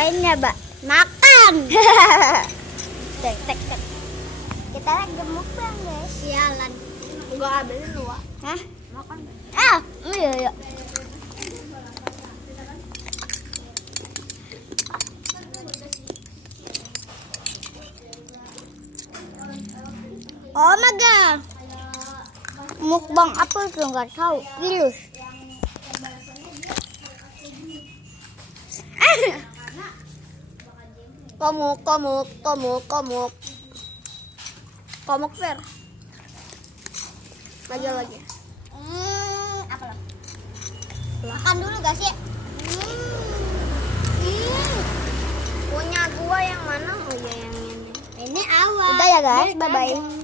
ngapain ya, Mbak? Makan. Tek. Kita lagi mukbang, guys. Sialan. Enggak ambilin lu, Wak. Hah? Makan. Iya. Oh my god. Mukbang apa tuh nggak tahu. Virus. Komuk Fer. Lagi. Apa lo? Makan dulu gak sih? Punya gua yang mana? Oh iya yang ini. Ini awal. Udah ya guys, bye bye.